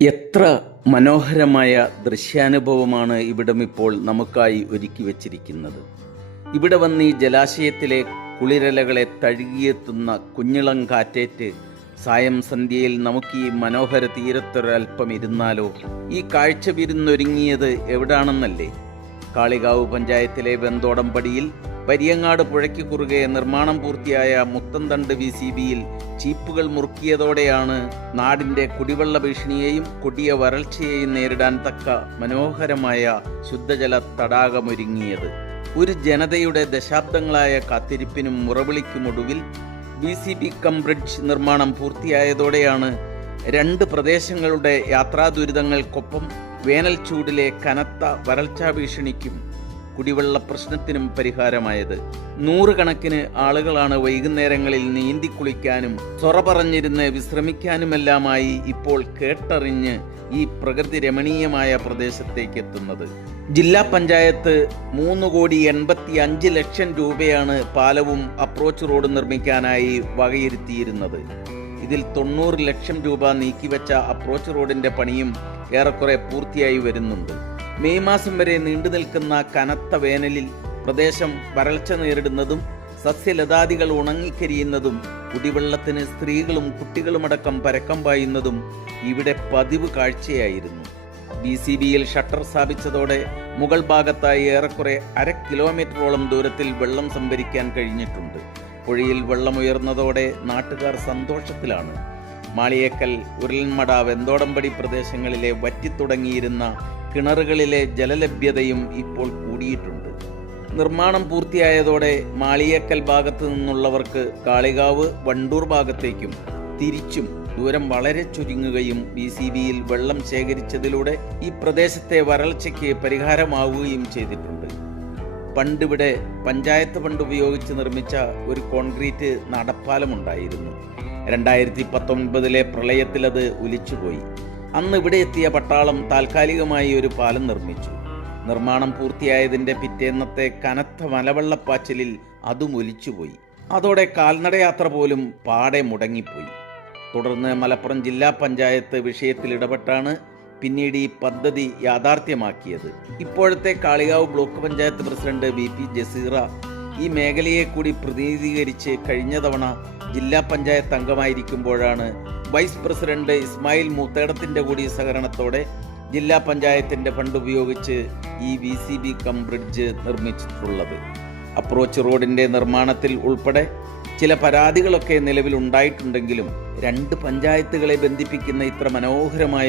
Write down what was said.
എത്ര മനോഹരമായ ദൃശ്യാനുഭവമാണ് ഇവിടം ഇപ്പോൾ നമുക്കായി ഒരുക്കി വച്ചിരിക്കുന്നത്. ഇവിടെ വന്ന് ഈ ജലാശയത്തിലെ കുളിരലകളെ തഴുകിയെത്തുന്ന കുഞ്ഞിളം കാറ്റേറ്റ് സായം സന്ധ്യയിൽ നമുക്ക് ഈ മനോഹര തീരത്തൊരൽപ്പം ഇരുന്നാലോ? ഈ കാഴ്ച വിരുന്നൊരുങ്ങിയത് എവിടാണെന്നല്ലേ? കാളികാവ് പഞ്ചായത്തിലെ വെന്തോടംപടിയിൽ പരിയങ്ങാട് പുഴയ്ക്ക് കുറുകെ നിർമ്മാണം പൂർത്തിയായ മുത്തന്തണ്ട് വി സി ബിയിൽ ചീപ്പുകൾ മുറുക്കിയതോടെയാണ് നാടിന്റെ കുടിവെള്ള ഭീഷണിയെയും കൊടിയ വരൾച്ചയെയും നേരിടാൻ തക്ക മനോഹരമായ ശുദ്ധജല തടാകമൊരുങ്ങിയത്. ഒരു ജനതയുടെ ദശാബ്ദങ്ങളായ കാത്തിരിപ്പിനും മുറവിളിക്കുമൊടുവിൽ B C B cum bridge നിർമ്മാണം പൂർത്തിയായതോടെയാണ് രണ്ട് പ്രദേശങ്ങളുടെ യാത്രാ ദുരിതങ്ങൾക്കൊപ്പം വേനൽ ചൂടിലെ കനത്ത വരൾച്ചാ ഭീഷണിക്കും കുടിവെള്ള പ്രശ്നത്തിനും പരിഹാരമായത്. നൂറുകണക്കിന് ആളുകളാണ് വൈകുന്നേരങ്ങളിൽ നീന്തി കുളിക്കാനും സൊറ പറഞ്ഞിരുന്ന് വിശ്രമിക്കാനുമെല്ലാമായി ഇപ്പോൾ കേട്ടറിഞ്ഞ് ഈ പ്രകൃതി രമണീയമായ പ്രദേശത്തേക്ക് എത്തുന്നത്. ജില്ലാ പഞ്ചായത്ത് മൂന്ന് കോടി എൺപത്തി അഞ്ച് ലക്ഷം രൂപയാണ് പാലവും അപ്രോച്ച് റോഡ് നിർമ്മിക്കാനായി വകയിരുത്തിയിരുന്നത്. ഇതിൽ തൊണ്ണൂറ് ലക്ഷം രൂപ നീക്കിവെച്ച അപ്രോച്ച് റോഡിന്റെ പണിയും ഏറെക്കുറെ പൂർത്തിയായി വരുന്നുണ്ട്. മെയ് മാസം വരെ നീണ്ടു നിൽക്കുന്ന കനത്ത വേനലിൽ പ്രദേശം വരൾച്ച നേരിടുന്നതും സസ്യലതാദികൾ ഉണങ്ങിക്കരിയുന്നതും കുടിവെള്ളത്തിന് സ്ത്രീകളും കുട്ടികളുമടക്കം പരക്കം പായുന്നതും ഇവിടെ പതിവ് കാഴ്ചയായിരുന്നു. ബി സി ബിയിൽ ഷട്ടർ സ്ഥാപിച്ചതോടെ മുകൾ ഭാഗത്തായി ഏറെക്കുറെ അര കിലോമീറ്ററോളം ദൂരത്തിൽ വെള്ളം സംഭരിക്കാൻ കഴിഞ്ഞിട്ടുണ്ട്. പുഴയിൽ വെള്ളമുയർന്നതോടെ നാട്ടുകാർ സന്തോഷത്തിലാണ്. മാളിയേക്കൽ ഉരുളൻമട വെന്തോടമ്പടി പ്രദേശങ്ങളിലെ വറ്റിത്തുടങ്ങിയിരുന്ന കിണറുകളിലെ ജലലഭ്യതയും ഇപ്പോൾ കൂടിയിട്ടുണ്ട്. നിർമ്മാണം പൂർത്തിയായതോടെ മാളിയേക്കൽ ഭാഗത്ത് നിന്നുള്ളവർക്ക് കാളികാവ് വണ്ടൂർ ഭാഗത്തേക്കും തിരിച്ചും ദൂരം വളരെ ചുരുങ്ങുകയും ബി സി ബിയിൽ വെള്ളം ശേഖരിച്ചതിലൂടെ ഈ പ്രദേശത്തെ വരൾച്ചയ്ക്ക് പരിഹാരമാവുകയും ചെയ്തിട്ടുണ്ട്. പണ്ടിവിടെ പഞ്ചായത്ത് ഫണ്ട് ഉപയോഗിച്ച് നിർമ്മിച്ച ഒരു കോൺക്രീറ്റ് നടപ്പാലമുണ്ടായിരുന്നു രണ്ടായിരത്തി പത്തൊൻപതിലെ പ്രളയത്തിലത് ഒലിച്ചുപോയി. അന്ന് ഇവിടെ എത്തിയ പട്ടാളം താൽക്കാലികമായി ഒരു പാലം നിർമ്മിച്ചു. നിർമ്മാണം പൂർത്തിയായതിന്റെ പിറ്റേന്നത്തെ കനത്ത മലവെള്ളപ്പാച്ചിലിൽ അതും ഒലിച്ചുപോയി. അതോടെ കാൽനടയാത്ര പോലും പാടെ മുടങ്ങിപ്പോയി. തുടർന്ന് മലപ്പുറം ജില്ലാ പഞ്ചായത്ത് വിഷയത്തിൽ ഇടപെട്ടാണ് പിന്നീട് ഈ പദ്ധതി യാഥാർത്ഥ്യമാക്കിയത്. ഇപ്പോഴത്തെ Kalikavu block panchayat president V P Jaseera ഈ മേഖലയെ കൂടി പ്രതിനിധീകരിച്ച് കഴിഞ്ഞ തവണ ജില്ലാ പഞ്ചായത്ത് അംഗമായിരിക്കുമ്പോഴാണ് വൈസ് പ്രസിഡന്റ് ഇസ്മായിൽ മൂത്തേടത്തിന്റെ കൂടി സഹകരണത്തോടെ ജില്ലാ പഞ്ചായത്തിന്റെ ഫണ്ട് ഉപയോഗിച്ച് ഈ V C B cum bridge നിർമ്മിച്ചിട്ടുള്ളത്. Approach റോഡിന്റെ നിർമ്മാണത്തിൽ ഉൾപ്പെടെ ചില പരാതികളൊക്കെ നിലവിൽ ഉണ്ടായിട്ടുണ്ടെങ്കിലും രണ്ട് പഞ്ചായത്തുകളെ ബന്ധിപ്പിക്കുന്ന ഇത്ര മനോഹരമായ